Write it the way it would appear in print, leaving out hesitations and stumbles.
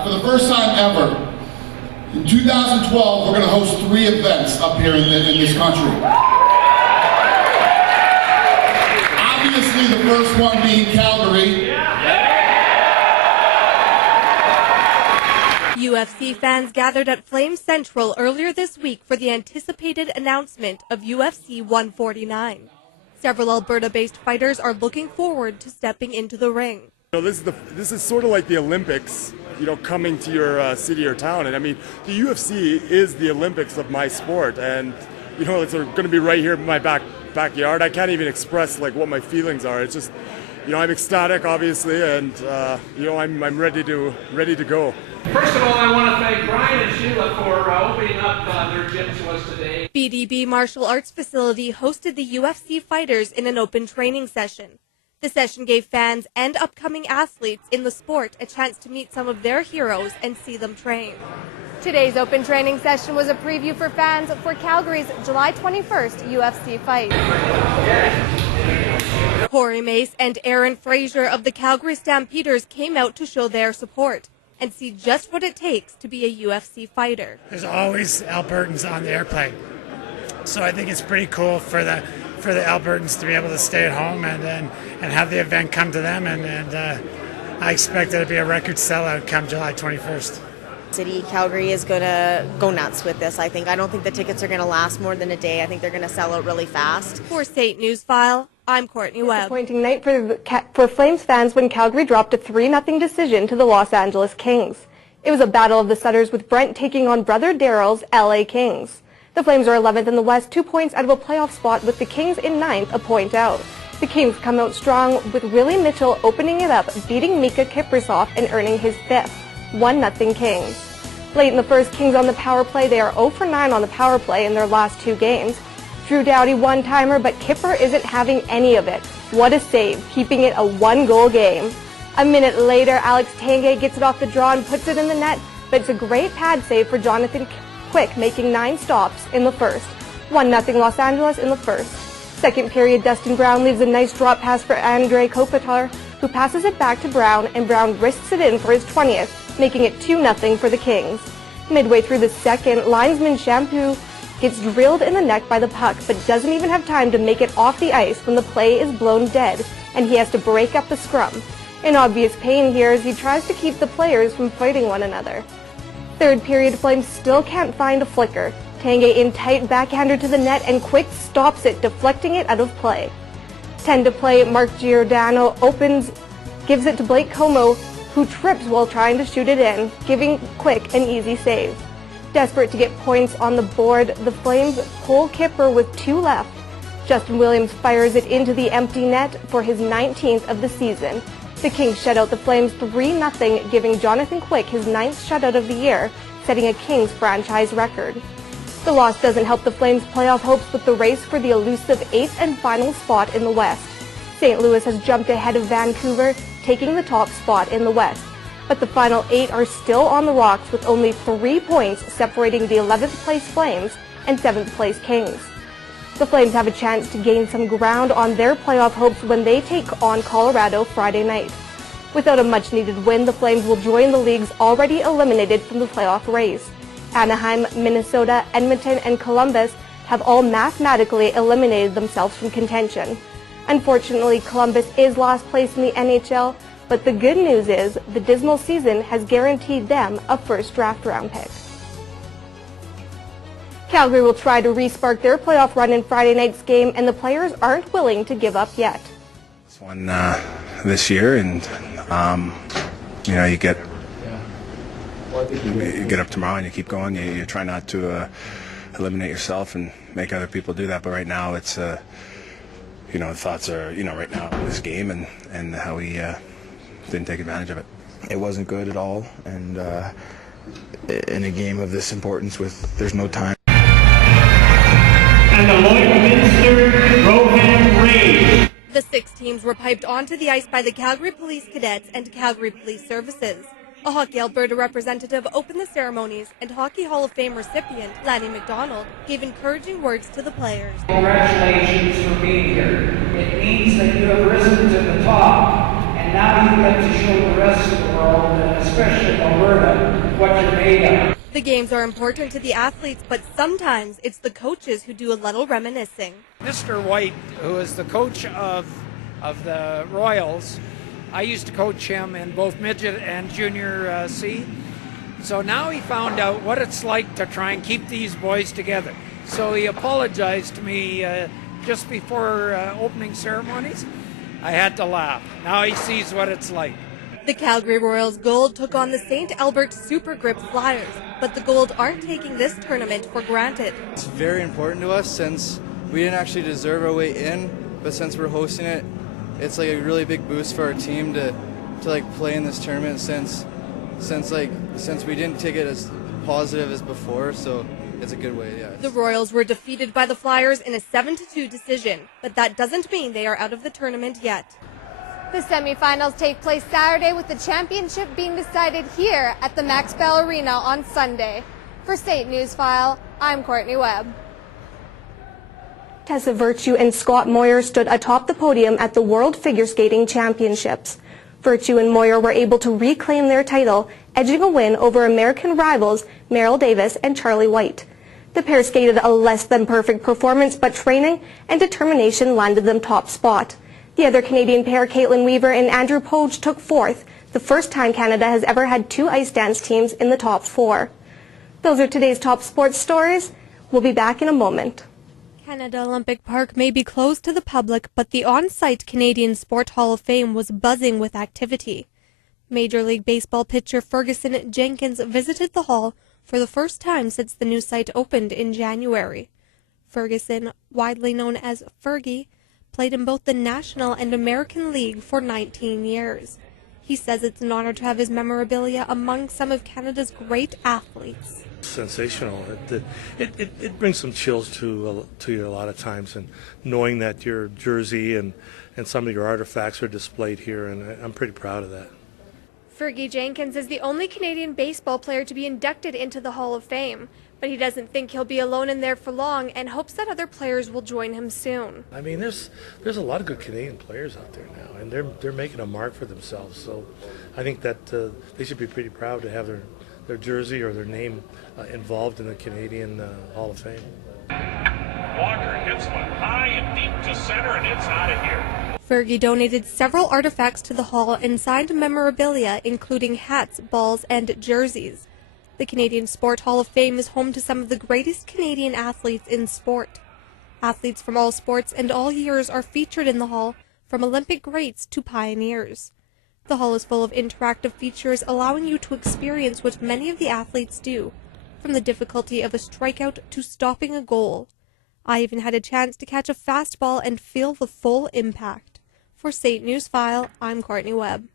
For the first time ever, in 2012, we're going to host 3 events up here in this country. Obviously, the first one being Calgary. UFC fans gathered at Flame Central earlier this week for the anticipated announcement of UFC 149. Several Alberta-based fighters are looking forward to stepping into the ring. This is sort of like the Olympics, coming to your city or town. And I mean, the UFC is the Olympics of my sport, and it's going to be right here in my backyard. I can't even express what my feelings are. It's just, I'm ecstatic, obviously, and I'm ready to go. First of all, I want to thank Brian and Sheila for opening up their gym to us today. BDB Martial Arts Facility hosted the UFC fighters in an open training session. The session gave fans and upcoming athletes in the sport a chance to meet some of their heroes and see them train. Today's open training session was a preview for fans for Calgary's July 21st UFC fight. Corey Mace and Aaron Frazier of the Calgary Stampeders came out to show their support and see just what it takes to be a UFC fighter. There's always Albertans on the airplane, so I think it's pretty cool for the Albertans to be able to stay at home and have the event come to them, and I expect it to be a record sellout come July 21st. City Calgary is going to go nuts with this, I think. I don't think the tickets are going to last more than a day. I think they're going to sell out really fast. For SAIT Newsfile, I'm Courtenay Webb. Disappointing night for Flames fans when Calgary dropped a 3-0 decision to the Los Angeles Kings. It was a battle of the Sutters with Brent taking on brother Daryl's LA Kings. The Flames are 11th in the West, 2 points out of a playoff spot, with the Kings in 9th, a point out. The Kings come out strong with Willie Mitchell opening it up, beating Mika Kiprusoff and earning his 5th, 1-0 Kings. Late in the first, Kings on the power play. They are 0 for 9 on the power play in their last 2 games. Drew Doughty one-timer, but Kipper isn't having any of it. What a save, keeping it a 1-goal game. A minute later, Alex Tanguay gets it off the draw and puts it in the net, but it's a great pad save for Jonathan Quick, making 9 stops in the first. 1-0 Los Angeles in the first. Second period, Dustin Brown leaves a nice drop pass for Andre Kopitar, who passes it back to Brown, and Brown risks it in for his 20th, making it 2-0 for the Kings. Midway through the second, linesman Shampoo gets drilled in the neck by the puck, but doesn't even have time to make it off the ice when the play is blown dead, and he has to break up the scrum. In obvious pain here as he tries to keep the players from fighting one another. Third period, Flames still can't find a flicker. Tanguay in tight backhander to the net, and Quick stops it, deflecting it out of play. 10 to play, Mark Giordano gives it to Blake Como, who trips while trying to shoot it in, giving Quick an easy save. Desperate to get points on the board, the Flames pull Kipper with 2 left. Justin Williams fires it into the empty net for his 19th of the season. The Kings shut out the Flames 3-0, giving Jonathan Quick his 9th shutout of the year, setting a Kings franchise record. The loss doesn't help the Flames' playoff hopes with the race for the elusive 8th and final spot in the West. St. Louis has jumped ahead of Vancouver, taking the top spot in the West. But the final 8 are still on the rocks, with only 3 points separating the 11th place Flames and 7th place Kings. The Flames have a chance to gain some ground on their playoff hopes when they take on Colorado Friday night. Without a much-needed win, the Flames will join the leagues already eliminated from the playoff race. Anaheim, Minnesota, Edmonton, and Columbus have all mathematically eliminated themselves from contention. Unfortunately, Columbus is last place in the NHL, but the good news is the dismal season has guaranteed them a first draft round pick. Calgary will try to re-spark their playoff run in Friday night's game, and the players aren't willing to give up yet. It's one this year, and you get up tomorrow and you keep going. You try not to eliminate yourself and make other people do that. But right now, it's the thoughts are right now this game and how we didn't take advantage of it. It wasn't good at all, and in a game of this importance, there's no time. And the Lloydminster Rohan Rays. The 6 teams were piped onto the ice by the Calgary Police Cadets and Calgary Police Services. A Hockey Alberta representative opened the ceremonies, and Hockey Hall of Fame recipient Lanny McDonald gave encouraging words to the players. Congratulations for being here. It means that you have risen to the top, and now you get to show the rest of the world, and especially Alberta, learn what you're made of. The games are important to the athletes, but sometimes it's the coaches who do a little reminiscing. Mr. White, who is the coach of the Royals, I used to coach him in both midget and junior C. So now he found out what it's like to try and keep these boys together. So he apologized to me just before opening ceremonies. I had to laugh. Now he sees what it's like. The Calgary Royals Gold took on the St. Albert Super Grip Flyers, but the Gold aren't taking this tournament for granted. It's very important to us since we didn't actually deserve our way in, but since we're hosting it, it's like a really big boost for our team to like play in this tournament since we didn't take it as positive as before, so it's a good way, yeah. The Royals were defeated by the Flyers in a 7-2 decision, but that doesn't mean they are out of the tournament yet. The semifinals take place Saturday, with the championship being decided here at the Max Bell Arena on Sunday. For SAIT Newsfile, I'm Courtenay Webb. Tessa Virtue and Scott Moyer stood atop the podium at the World Figure Skating Championships. Virtue and Moyer were able to reclaim their title, edging a win over American rivals Merrill Davis and Charlie White. The pair skated a less than perfect performance, but training and determination landed them top spot. The other Canadian pair, Caitlin Weaver and Andrew Poge, took fourth, the first time Canada has ever had two ice dance teams in the top four. Those are today's top sports stories. We'll be back in a moment. Canada Olympic Park may be closed to the public, but the on-site Canadian Sport Hall of Fame was buzzing with activity. Major League Baseball pitcher Ferguson Jenkins visited the hall for the first time since the new site opened in January. Ferguson, widely known as Fergie, played in both the National and American League for 19 years. He says it's an honor to have his memorabilia among some of Canada's great athletes. Sensational. It brings some chills to you a lot of times, and knowing that your jersey and some of your artifacts are displayed here, and I'm pretty proud of that. Fergie Jenkins is the only Canadian baseball player to be inducted into the Hall of Fame, but he doesn't think he'll be alone in there for long and hopes that other players will join him soon. I mean, there's a lot of good Canadian players out there now, and they're making a mark for themselves. So I think that they should be pretty proud to have their jersey or their name involved in the Canadian Hall of Fame. Walker hits one high and deep to center, and it's out of here. Fergie donated several artifacts to the hall and signed memorabilia, including hats, balls, and jerseys. The Canadian Sport Hall of Fame is home to some of the greatest Canadian athletes in sport. Athletes from all sports and all years are featured in the hall, from Olympic greats to pioneers. The hall is full of interactive features, allowing you to experience what many of the athletes do, from the difficulty of a strikeout to stopping a goal. I even had a chance to catch a fastball and feel the full impact. For SAIT Newsfile, I'm Courtenay Webb.